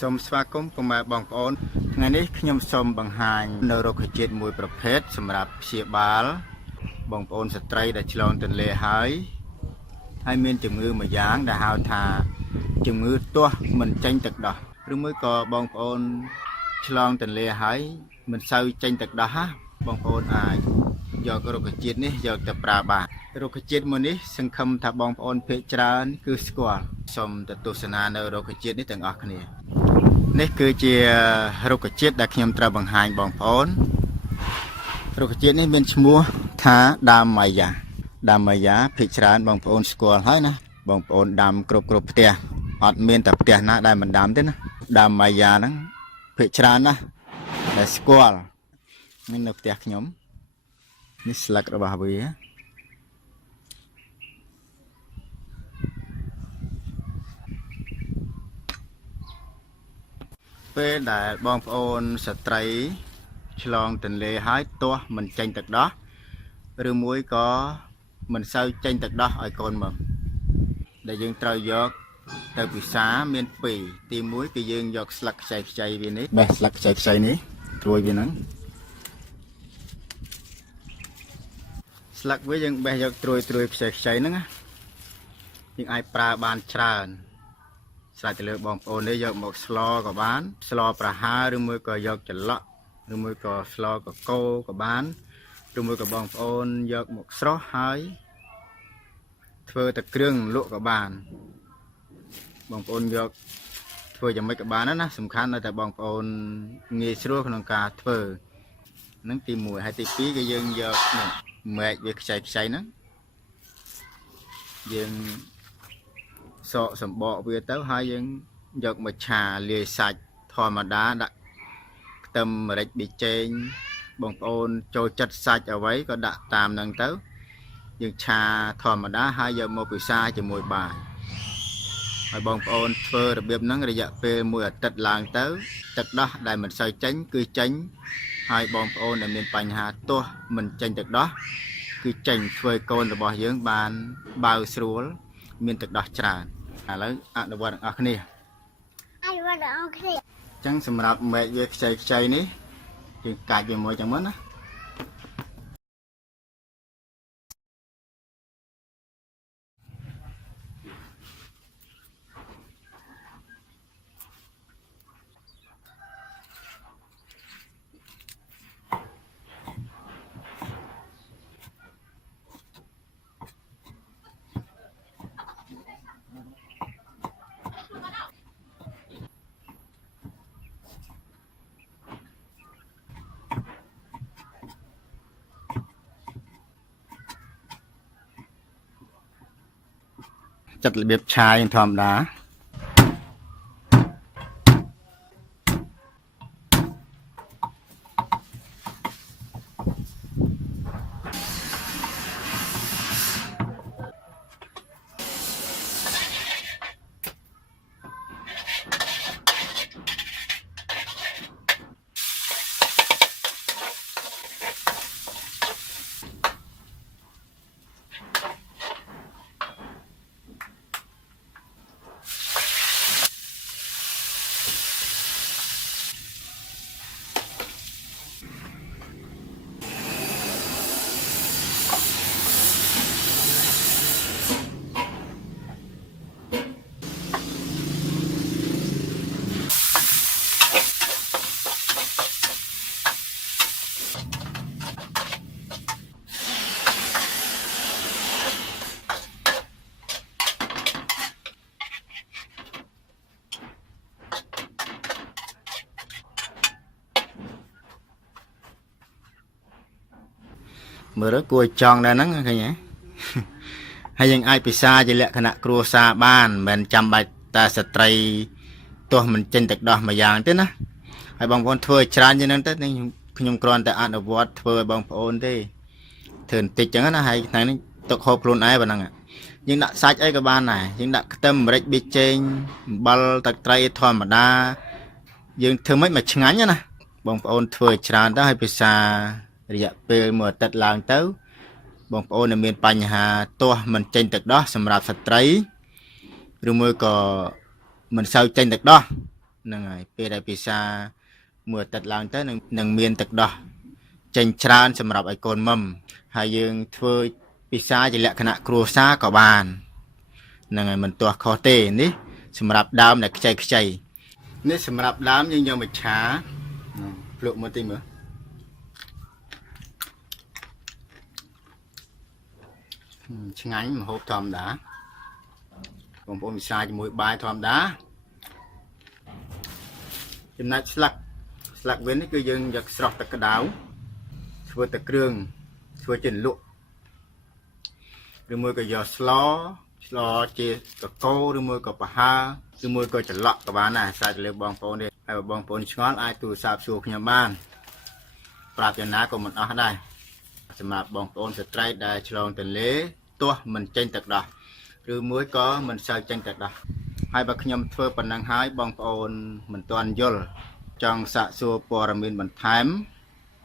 សូមស្វាគមន៍ពុកម៉ែបងប្អូនថ្ងៃនេះខ្ញុំសូមបង្ហាញនៅរុក្ខជាតិមួយប្រភេទសម្រាប់ព្យាបាលបងប្អូនស្ត្រីដែលឆ្លងទន្លេហើយមានជំងឺមួយយ៉ាងដែលហៅថាជំងឺទាស់មិនចេញទឹកដោះឬមួយក៏បងប្អូនឆ្លងទន្លេហើយមិនសូវចេញទឹកដោះណាបងប្អូនអាចយករុក្ខជាតិនេះយកទៅប្រើបានរុក្ខជាតិមួយនេះសង្ឃឹមថាបងប្អូនភាគច្រើនគឺស្គាល់សូមទៅទស្សនានៅរុក្ខជាតិនេះទាំងអស់គ្នានេះគឺជារុក្ខជាតិដែលខ្ញុំត្រូវបង្ហាញបងប្អូនរុក្ខជាតិនេះមានឈ្មោះថាដើមម៉ាយ៉ាភាគច្រើនបងប្អូនស្គាល់ហើយណាបងប្អូនដាំគ្រប់ផ្ទះអត់មានតែផ្ទះណាដែលមិនដាំទេណាដើមម៉ាយ៉ាហ្នឹងភាគច្រើនណាដែលស្គាល់មាននៅផ្ទះខ្ញុំនេះស្លឹករបស់វាពេលដែលបងប្អូនស្ត្រីឆ្លងទន្លេហើយទាស់មិនចេញទឹកដោះឬមួយក៏មិនសូវចេញទឹកដោះឲ្យកូនមើលដែលយើងត្រូវយកទៅពិសាមាន2ទី1គឺយើងយកស្លឹកខ្ចីវានេះបេះស្លឹកខ្ចីនេះត្រួយវាហ្នឹងស្លឹកវាយើងបេះយកត្រួយខ្ចីហ្នឹងណាយើងអាចប្រើបានច្រើនស្រេចទៅលើបងប្អូននេះយកមកស្លក៏បានស្លប្រហើរឬមួយក៏យកច្រឡក់ឬមួយក៏ស្លកកូរក៏បានឬមួយក៏បងប្អូនយកមកស្រុះហើយធ្វើតែគ្រឿងលក់ក៏បានបងប្អូនយកធ្វើយ៉ាងម៉េចក៏បានណាសំខាន់នៅតែបងប្អូនងាយស្រួលក្នុងការធ្វើហ្នឹងទី1ហើយទី2គឺយើងយកមែកវាខ្ចីហ្នឹងយើងសកសម្បកវាទៅហើយយើងយកមកឆាលាយសាច់ធម្មតាដាក់ខ្ទឹមម្រេចប៊ីចេងបងប្អូនចូលចិត្តសាច់អ្វីក៏ដាក់តាមហ្នឹងទៅយើងឆាធម្មតាហើយយកមកពិសាជាមួយបាយហើយបងប្អូនធ្វើរបៀបហ្នឹងរយៈពេល1អាទិត្យឡើងទៅទឹកដោះដែលមិនសូវចេញគឺចេញហើយបងប្អូនដែលមានបញ្ហាទាស់មិនចេញទឹកដោះគឺចេញធ្វើកូនរបស់យើងបានបើស្រួលមានទឹកដោះច្រើនឥឡូវអនុវត្តអស់គ្នាអញ្ចឹងសម្រាប់មែកវាខ្ចីនេះយើងកាច់វាមួយចឹងមុនណាจัดระเบียบชายธรรมดาមើលគួរចង់ដែរហ្នឹងឃើញហ៎ហើយយើងអាចពិសាជាលក្ខណៈគ្រួសារបានមិនចាំបាច់តែស្ត្រីទាស់មិនចេញទឹកដោះមួយយ៉ាងទេណាហើយបងប្អូនធ្វើច្រើនជាងហ្នឹងទៅខ្ញុំគ្រាន់តែអនុវត្តធ្វើឲ្យបងប្អូនទេធ្វើបន្តិចចឹងណាហើយថ្ងៃនេះទុកហូបខ្លួនឯងប៉ុណ្ណឹងយើងដាក់សាច់អីក៏បានដែរយើងដាក់ខ្ទឹមម្រេចប៊ីចេងអំបិលទឹកត្រីធម្មតាយើងធ្វើមិនមកឆ្ងាញ់ណាបងប្អូនធ្វើច្រើនទៅហើយពិសារយៈពេល1អាទិត្យឡើងទៅបងប្អូនដែលមានបញ្ហាទាស់មិនចេញទឹកដោះសម្រាប់ស្ត្រីឬមួយក៏មិនសូវចេញទឹកដោះ ហ្នឹងហើយពេលដែលពិសាមួយអាទិត្យឡើងទៅនឹងមានទឹកដោះចេញច្រើនសម្រាប់ឲ្យកូនមុំហើយយើងធ្វើពិសាជាលក្ខណៈគ្រួសារក៏បានហ្នឹងហើយមិនទាស់ខុសទេនេះសម្រាប់ដើមដែលខ្ចីនេះសម្រាប់ដើមយើងយកមកឆាភ្លក់មកតិចមើលឆ្ងាញ់ម្ហូបធម្មតាបងប្អូនពិសាជាមួយបាយធម្មតាចំណែកស្លឹកវិញនេះគឺយើងយកស្រស់ទឹកក្តៅធ្វើទឹកគ្រឿងធ្វើជាលក់ឬមួយក៏យកស្លជាកកោឬមួយក៏ប្រហើឬមួយក៏ច្រឡក់ក៏បានដែរសាច់លើបងប្អូនទេហើយបងប្អូនឆ្ងល់អាចទូរស័ព្ទសួរខ្ញុំបានប្រាប់យ៉ាងណាក៏មិនអស់ដែរសម្រាប់បងប្អូនស្ត្រីដែលឆ្លងទន្លេទាស់មិនចេញទឹកដោះឬមួយក៏មិនសូវចេញទឹកដោះហើយបើខ្ញុំធ្វើប៉ុណ្ណឹងហើយបងប្អូនមិនទាន់យល់ចង់សាកសួរព័ត៌មានបន្ថែម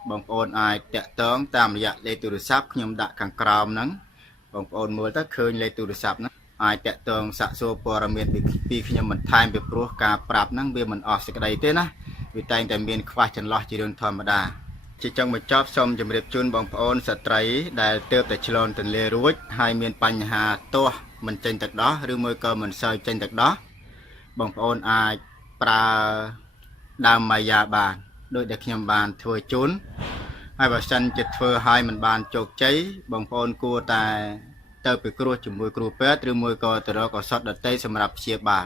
បងប្អូនអាចតាក់ទងតាមរយៈលេខទូរស័ព្ទខ្ញុំដាក់ខាងក្រោមហ្នឹងបងប្អូនមើលទៅឃើញលេខទូរស័ព្ទហ្នឹងអាចតាក់ទងសាកសួរព័ត៌មានពីខ្ញុំបន្ថែមពីព្រោះការប្រាប់ហ្នឹងវាមិនអស់សេចក្តីទេណាវាតែងតែមានខ្វះចន្លោះជារឿងធម្មតាជាចុងបញ្ចប់សូមជម្រាបជូនបងប្អូនស្ត្រីដែលទើបតែឆ្លងទន្លេរួចហើយមានបញ្ហាទាស់មិនចេញទឹកដោះឬមួយក៏មិនសូវចេញទឹកដោះបងប្អូនអាចប្រើដើមម៉ាយ៉ាបានដោយដែលខ្ញុំបានធ្វើជូនហើយបើសិនជាធ្វើឲ្យមិនបានជោគជ័យបងប្អូនគួរតែទៅពិគ្រោះជាមួយគ្រូពេទ្យឬមួយក៏ទៅរកឱសថដទៃសម្រាប់ព្យាបាល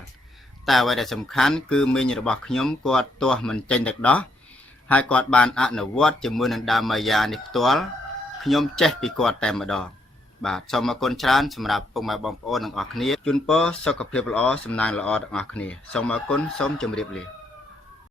តែអ្វីដែលសំខាន់គឺមីងរបស់ខ្ញុំគាត់ទាស់មិនចេញទឹកដោះហើយគាត់បានអនុវត្តជាមួយនឹងដើមម៉ាយ៉ានេះផ្ទាល់ខ្ញុំចេះពីគាត់តែម្ដងបាទសូមអរគុណច្រើនសម្រាប់ពុកម៉ែបងប្អូនទាំងអស់គ្នាជូនពរសុខភាពល្អសំណាងល្អទាំងអស់គ្នាសូមអរគុណសូមជម្រាបលា